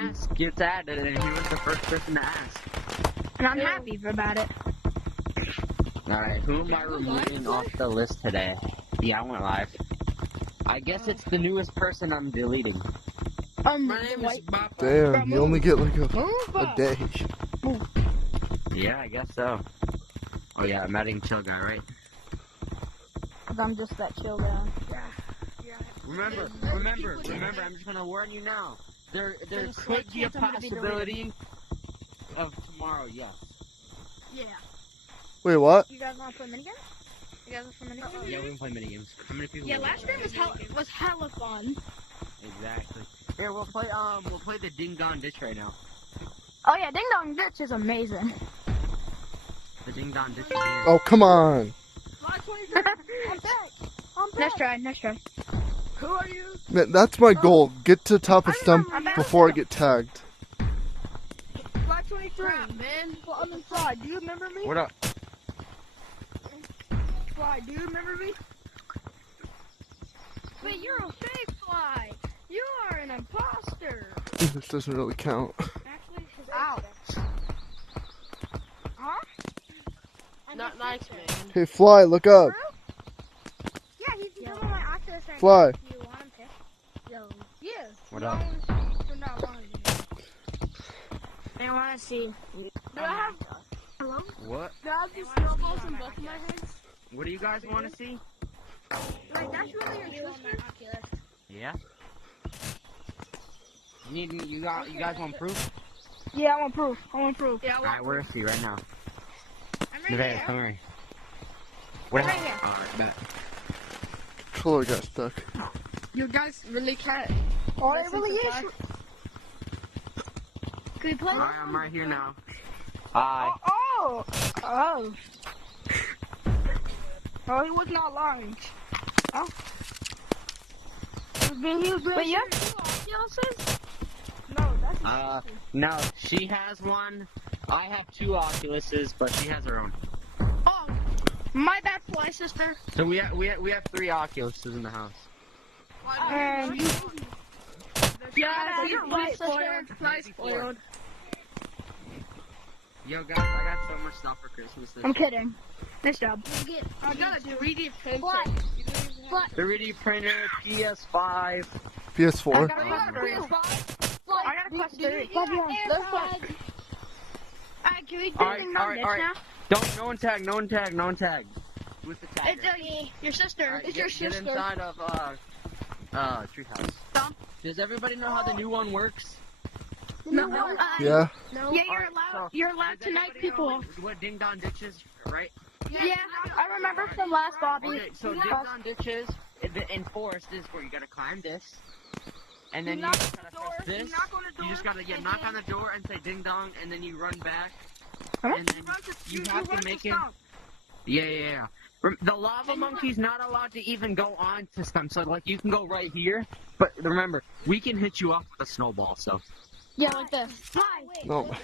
ask gets added, and he was the first person to ask. And I'm happy about it. Alright, who am I removing off the list today? Yeah, I went live. I guess it's the newest person I'm deleting. My name is Bob. Damn, you only get like a day. Yeah, I guess so. Oh yeah, I'm adding chill guy, right? Cause I'm just that chill guy. Remember, I'm just gonna warn you now. There could be a possibility of tomorrow, yes. Yeah. Wait, what? You guys want to play minigames? You guys want to play minigames? Yeah, we can play minigames. How many people? Yeah, last game was hella fun. Exactly. Here, we'll play the Ding Dong Ditch right now. Oh yeah, Ding Dong Ditch is amazing. The Ding Dong Ditch is here. Oh, come on. I'm back. Next try. Who are you? Man, that's my goal. Get to top of stump before I get tagged. Fly 23, man. Well, I'm Fly. Do you remember me? What up? Fly, do you remember me? Wait, you're a fake Fly. You are an imposter. This doesn't really count. Actually, Ow. Huh? Not nice, man. Hey, Fly, look up. Yeah, he's becoming my Oculus right Fly. now. Do you want him to? Yo. Yeah. What up? I want to see. Do I have? Hello? What? Do I have these snowballs in both of my hands? What do you guys want to see? Like, that's really your sister? Yeah. You guys want proof? Yeah, I want proof. Yeah, Alright, where is she right now? I'm right Nevaeh, here. come here. What Right happened? here. Alright, bet. Controller got stuck. you guys really can't. Oh, it listen really to is. Fly? Can we play Alright, I'm right here now. Hi. Oh. Oh, he was not lying. Oh. Wait, you have two Oculuses? No, that's No, she has one. I have two Oculuses, but she has her own. Oh, my bad, Fly sister. So we have three Oculuses in the house. And you. Yeah, you're Fly right, spoiled. Fly spoiled. Yo, guys, I got so much stuff for Christmas this I'm year. kidding. Nice job. I got a 3D printer. But 3D printer, PS5. PS4. I got a Quest 3. Can we do Ding Dong Ditch now? Don't, no one tag. With the tag. It's your sister. Alright, It's your get sister. inside of, Treehouse. Tom? Does everybody know how the new one works? No. Yeah. Yeah, Alright, you're allowed does to knock everybody people know off. what Ding Dong Ditch is, right? Yeah, I remember from last Bobby. Okay, so Ding Dong Ditches in Forest is where you gotta climb this. And then you knock just on gotta the door, press this. you knock on the You just door, gotta and knock then- on the door and say ding dong, and then you run back. Huh? And then you have to make it. Yeah. The lava monkey's not allowed to even go on to stump, so like you can go right here. But remember, we can hit you up with a snowball. So Yeah, like this. Fly. Oh my god.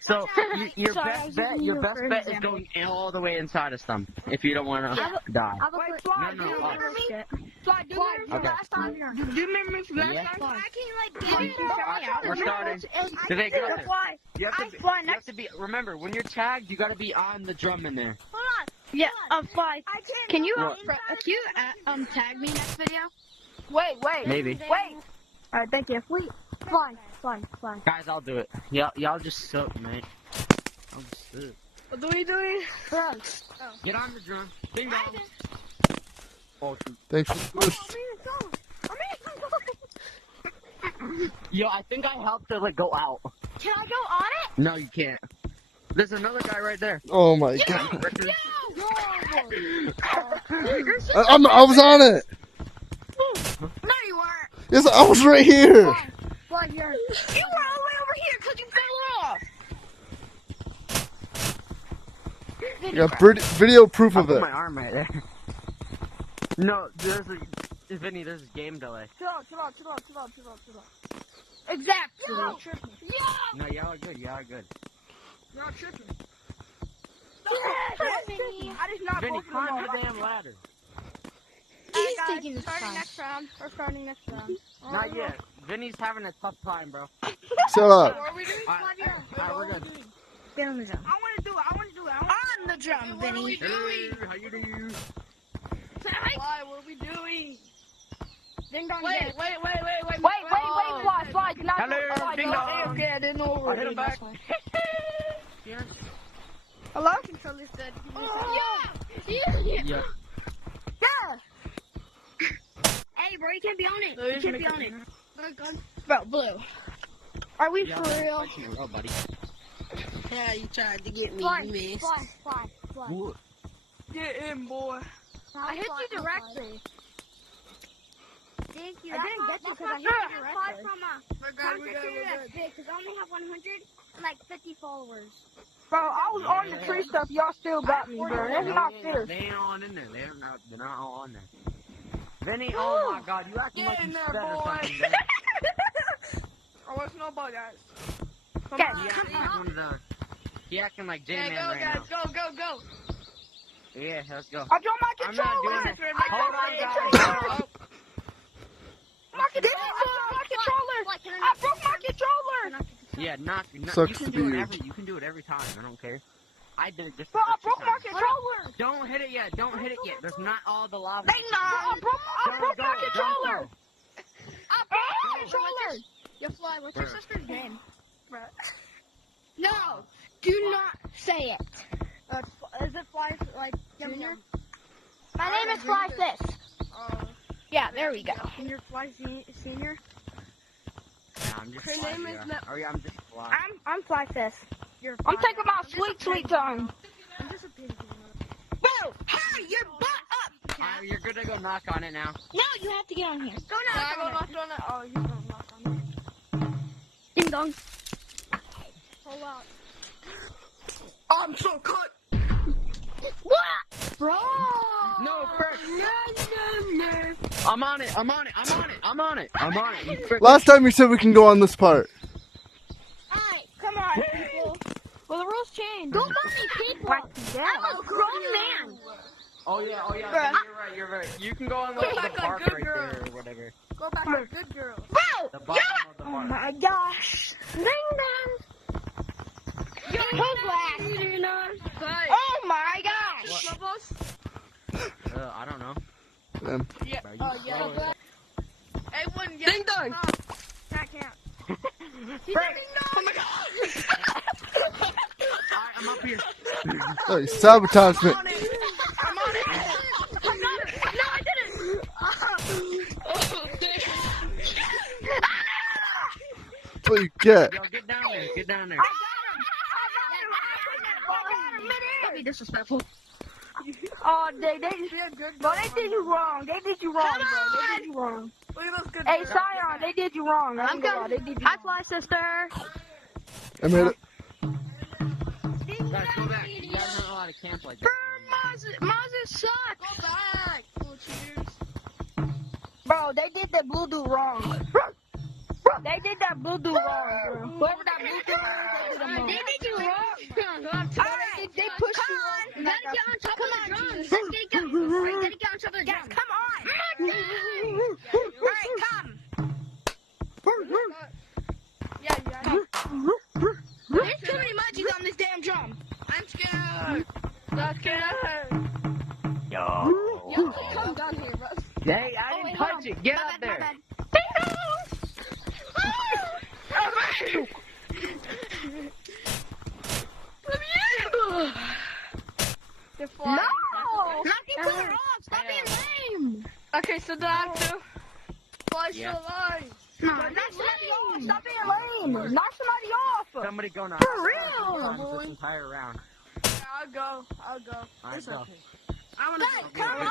So your Sorry, I best was bet, using your you best for bet is example. going all the way inside a stump if you don't want to die. Wait, Fly, No, do you no, remember me? Shit. Fly, do you remember me from Okay. last time? Do you remember me from last Yeah. time? We're starting. Today, get up there. Fly. You have to be. Remember, when you're tagged, you gotta be on the drum in there. Yeah, Fly. Can you What? tag me next video? Wait. Maybe. Wait. Alright, thank you. Wait. Fly. Guys, I'll do it. Y'all just suck, mate. I'll just suck. What are we doing? Get on the drum. Ding dong. Oh, shoot. Thanks for the push. Yo, I think I helped her like go out. Can I go on it? No, you can't. There's another guy right there. Oh my god. Richard. I was on it. No, you weren't. Yes, I was right here. Fly, you were all the way over here because you fell off. Got video proof I'll of put it. my arm right there. No, Vinny, there's a game delay. Chill out. Exactly. No, y'all are good. You're not tripping. Vinny. I just knocked Vinny, both of them climb off. the damn ladder. He's Guys, taking his starting time. next round. We're starting next round. Not yet. Vinny's having a tough time, bro. Shut up. What are we doing? Alright, we're good. Get on the jump. I want to do it. I want to do it. On the jump, What are we Vinny. doing? Hey, how you doing? Why? What are we doing? Ding dong. Wait, dead. wait, Fly. Do not Hello, do it. Fly, ding go. dong. Okay, I didn't know. I hit him back. Hello? Control is dead. Yeah. Hey, bro, you can't be on it. No, You just can't make be it- on it. Bro, blue. Are we Yeah, for real? fight in a row, buddy. Yeah, you tried to get me, Fly, you missed. fly. Ooh. Get in, boy. I hit you directly. Thank you. I didn't get you 'cause I hit you directly. We're good. Because I only have 150 followers. Bro, I was on the tree stuff. Y'all still got me, bro. That's not fair. They ain't on in there. They're not all on there. Vinny, oh my god, you acting Get like in you there, said or boy. something, Vinny. I want to know about guys. Come Guys, on. He acting like one of the... He acting like Yeah, J-Man go, right guys. now. Go. Yeah, let's go. I dropped my I'm not doing controller. it. I Hold dropped on, my guys. controller. My controller. I broke my controller. Yeah, not Sucks you can to do be it you. you can do it every time. I don't care. I did it just Bro, I the broke first my time. controller. Don't hit it yet. Don't hit it yet. There's not all the lava. Bro, I broke my controller. I broke my controller. Yo, Fly, what's your sister's name? No. Do not say it. Is it Fly like Junior? My name is Fly Fish. Yeah, there we go. And you're Fly Senior? Nah, I'm just Her flying, name is yeah. Oh yeah, I'm just flying. I'm Fly Fish. I'm taking my sweet time. I'm just a pig. Bro, hurry your butt up. You're good to go knock on it now. No, you have to get on here. Go knock on it. Oh, you don't knock on it. Ding dong. Hold out. I'm so cut. What? Bro. No, frick. I'm on it. You frick. Last time you said we can go on this part. Alright, come on, people. Well, the rules changed. Don't call me people. I'm a grown man. Oh yeah. Then you're right. You can go on the back on bark good right girls. there or whatever. Go back to good girls. Bro. The bottom of the Oh bark. my gosh. Ding dong. Who's last? Oh my gosh. What? I don't know. Them. Yeah. Bro, you Oh, yeah. slow. Hey, one. Ding dong. Can't. Frick. Oh my god. Alright, I'm up here. Oh, sabotagement. I'm on it. No, I didn't. That's what you get. Yo, get down there. Don't be disrespectful. Oh, they did you wrong. They did you wrong, bro. They did you wrong. Look at those good Hey, girls. Sion, they did you wrong. I'm going. They coming. did you Hi, wrong. Fly Sister. I made it. Guys, go back. You guys aren't allowed to camp like that. Mozzie sucks. Go back. Oh, cheers. Bro, they did that blue dude wrong. They did that blue dude wrong, bro. Whoever that blue dude is, they did him wrong. They did you wrong. Alright, they pushed you off. You gotta get on top of the drums. Gotta get on top of the drums. Come on. Alright, come. Yeah. There's too many munchies on this damn drum. I'm scared. That's good. Yo. Come down here, bro. Hey, I didn't touch it. Get up there. No! Knock each other off. Stop being lame. Okay, so do I have to? Fly Yeah. still alive. No, Knock somebody off. Stop being lame. Knock somebody off. Somebody go now. For real. This entire round. I'll go. Alright, go. I want to Come on.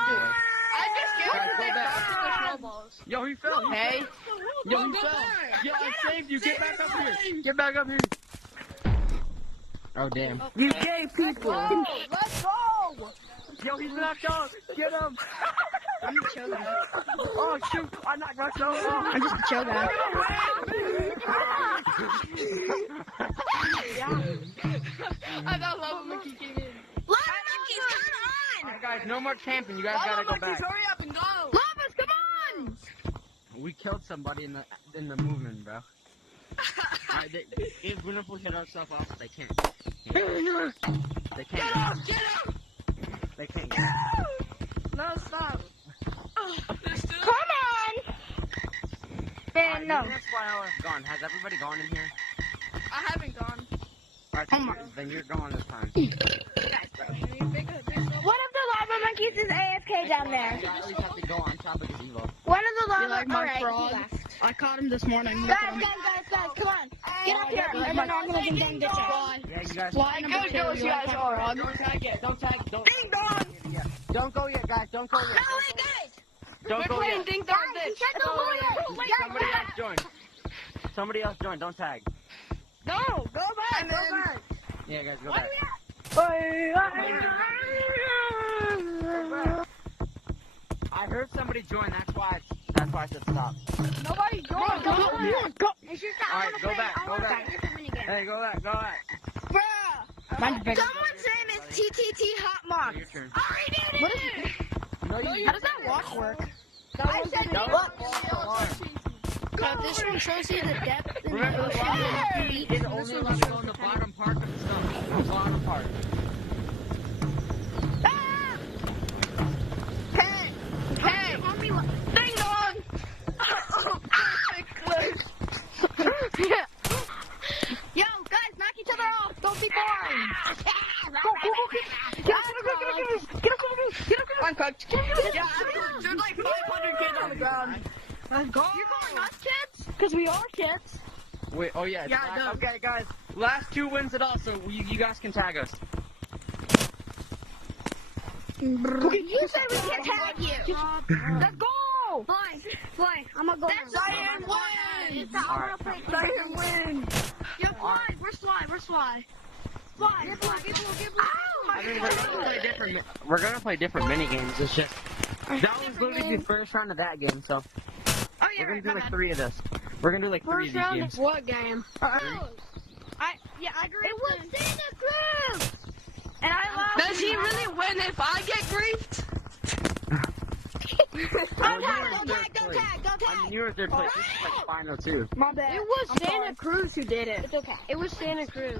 I just Guys, scared go they back. bounced the snowballs. Yo, he fell. Hey. Yo, he fell. Yo, I saved you. Get back up here. Get back up here. Oh, damn. You gay people. Let's go. Yo, he's knocked out. Get him. I'm the chill guy. Oh, shoot. I knocked myself off. I'm just the chill guy. I got lava monkey came in. Lava monkeys, come Alright, guys, no more camping. You guys gotta go back. hurry up and go. on! Lavas, come on! We killed somebody in the in the movement, bro. Alright, even if we hit ourselves off, they can't. They can't. Get up! Get up! They can't. No, stop. They're still. Come on! Alright, And no. That's why I was gone. Has everybody gone in here? I haven't gone. Alright, then you're going this time. One of the lava monkeys is AFK down there. You at least have to go on top of the Evo. One of the lava. like my Alright, he frog? left. I caught him this morning. Guys, come on. Get up here. And then I'm gonna ding dong ditch it. Yeah, you guys. Fly number 2. You guys are on. Don't tag yet. Don't tag. Don't. Ding dong! Don't go yet, guys. Don't go yet. No, wait, guys! Don't We're go playing yet. Ding Dong Guys, he Ditch. said no more. Somebody else join. Somebody else join. Don't tag. No, go back, go back. Yeah, guys, go back. I heard somebody join. That's why I said stop. Nobody joined. Alright, go back. Go back. Hey, go back. Go back. Someone's name is TTT Hot Mom. Your turn. What is it? No, you. How does that watch work? I said That what? was false alarm. This one shows you the depth in Remember, the the ocean. is only allowed to go in the bottom part of the stomach. The bottom part. Hey! Ding dong! Yo, guys, knock each other off. Don't be boring. Get up. I'm cooked. Yeah, there's like 500 kids on the ground. Let's go. You're calling us kids? Because we are kids. Wait, oh yeah. Yeah, I know. Okay, guys. Last 2 wins it all, so you guys can tag us. You said we can tag you. Let's go. Fly. I'm gonna go. Zion wins. Alright. Zion wins. Yo, Fly. Where's Fly? Where's Fly? Fly. Get blue. I mean, we're gonna play different mini games. It's just that was literally the first round of that game, so Oh, yeah, we're gonna right, do my like bad. 3 of this. We're gonna do like 3 of First these round games. of what game? I agree. It was Santa Cruz. And I lost. Does he really win if I get griefed? Well, you were in Don't third tag, don't place. tag, don't I mean, tag. you were in third place. This is like final 2. My bad. It was I'm Santa sorry. Cruz who did it. It's okay. It was Santa Cruz.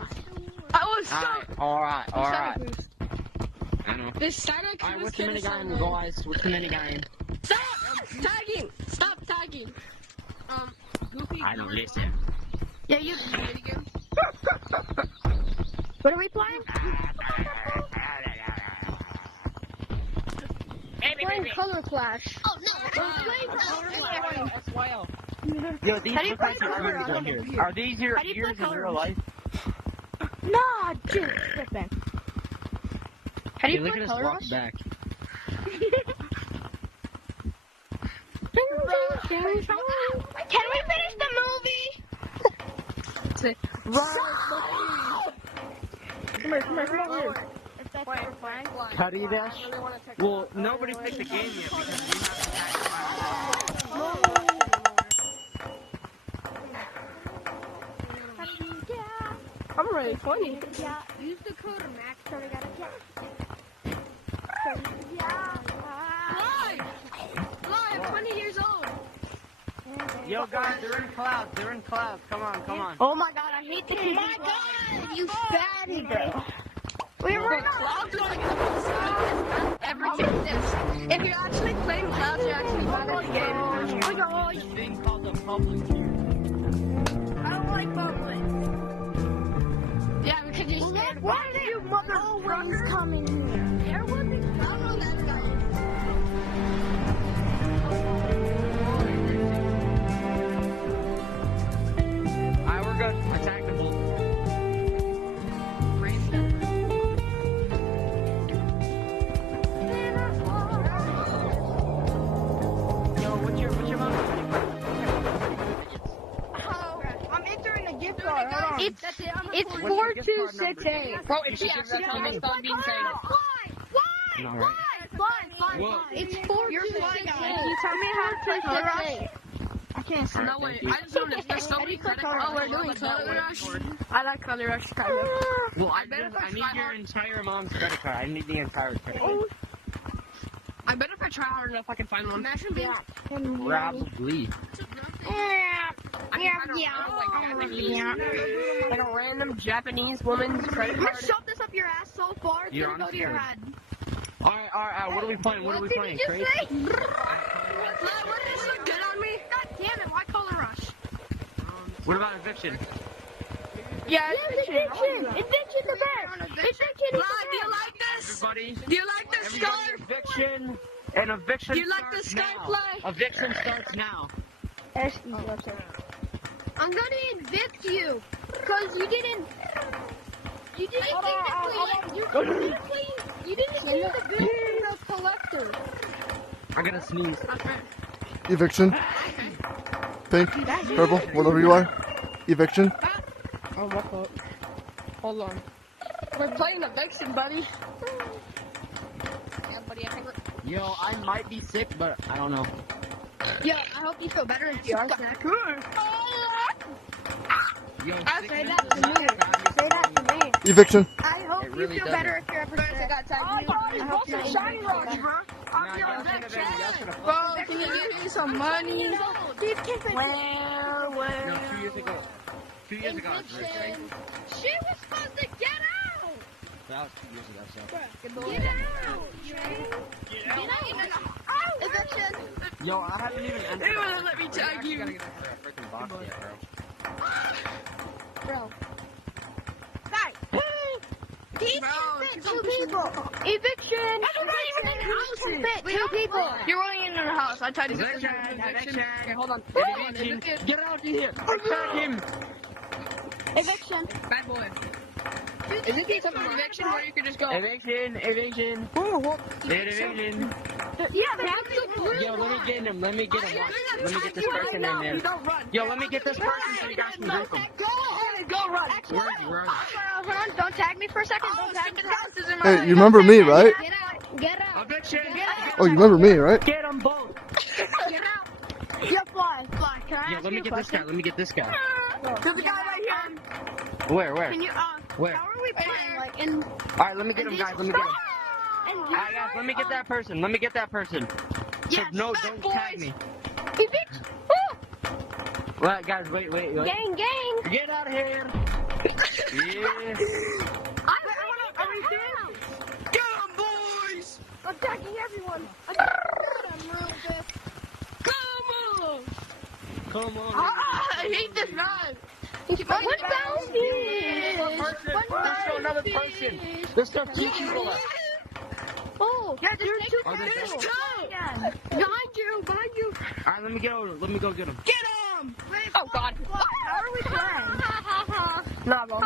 I was so. Alright. I know. This Santa Alright, Cruz what's the kid mini is so game, good. guys? What's the mini game? Stop tagging! Stop tagging! Goofy. I don't listen. Yeah, you minigame. What are we playing? Playing Color Clash. Oh no. SYL. Yo, these How do you look play like your Color friends Rush? on here. Are these your How do you play ears in Color real Rush? life? No, dude, tripping. How do Hey, you look play at us Color walk Rush? back. Can we finish the movie? Come here. If that's what we're playing. Cuddy Dash? Well, nobody picked the game yet because we have to I'm ready for you. Use the code Max. Fly! Fly, I'm 20 years old. Yo, guys, they're in clouds. They're in clouds. Come on, come on. Oh my god, I hate this. Oh my god, you fatty girl. We were not. Clouds are like everything this. If you're actually playing clouds, you're actually playing the game. This thing called the public here. I don't like public. Yeah, because you're scared. Why are you motherfuckers coming here? I don't know that guy. Alright, we're good. Attack the bull. Yo, what's your mom? I'm entering the gift card. Hold on. It's What's your gift card number? 4268. Bro, if she actually told me stop being saying No, right? Whoa. It's You're 4268. fly guy. Can you tell me how to Color Rush? I can't see. No, wait, I just noticed there's so many credit cards. Oh, we're doing Color Rush? I like Color Rush kind of. Well, I need your entire mom's credit card. I need the entire credit card. I bet if I try hard enough, I can find one. Imagine being. Probably. Like a random Japanese woman's credit You card. shoved this up your ass so far, it's You're gonna go to your honest, head. Alright, what are we playing? What are we playing? Did Crazy? you say? What did this look good on me? God damn it, why color rush? What about eviction? Yeah, Eviction the best. Eviction Vlad, do you like this? Everybody, Do you like this everybody, scarf? eviction. And eviction You like starts the sky now. play? Eviction starts now. I'm gonna evict you, cause you didn't technically clean the building of collector. I'm gonna sneeze. Eviction. Pink, purple, whatever you are. Eviction. Oh, my fault. Hold on. We're playing eviction, buddy. Yeah, buddy, I think we're... Yo, I might be sick, but I don't know. Yo, I hope you feel better if you are sick. Yo, I say that to me. Say that to me. Eviction. I hope It you really feel doesn't. better if you're ever sick. I hope you're shiny rocks, bro. Bro, can you give me some money? No, 2 years ago. 2 years ago. I was sick. She was supposed to get out. That was 2 years ago, so. Get out. Eviction. Yo, I haven't even entered. They wouldn't let me I tag actually you. gotta get a freaking box yet, bro. Bro. Guys. These Bro, can fit 2 people. Eviction. Two people. You're running into the house. I tried to get Eviction, eviction. eviction. Okay, hold on. Eviction. Get out of here. Attack him. Eviction. Bad boy. Isn't there some eviction where you could just go? Eviction. Eviction. Eviction. Yeah, they have to blue. Yo, let me get him. Let me get him. Watch. Let me get this person in there. Don't run. Yo, let me get this person so you guys can group him. Go ahead, go run. Where is he? Where is he? Hold on, don't tag me for a second. Don't tag me. Hey, you remember me, right? Get out. Get out. Eviction. Oh, you remember me, right? Get them both. Get out. Yeah, fly. Can I Yo, ask let me you a get this guy. question? Let me get this guy. There's a guy right here. Where? Can you, Where? how are we playing? Like, in... Alright, let me get him, guys. Let me get him. And Alright, guys, let me get that person. Let me get that person. So, Yes, no, bad don't boys. tag me. Evict. Right, guys, wait. Gang, gang. Get out of here. Yeah. Get 'em, boys. I'm tagging everyone. I'm Come on. I hate this ride. One bounce fish. Let's show another person. Let's go 2 people left. Oh, yeah, there's 2 Are there There's two? 2. Behind you. Alright, let me go get him. Get 'em. Oh, God. How are we playing? Nah, bro.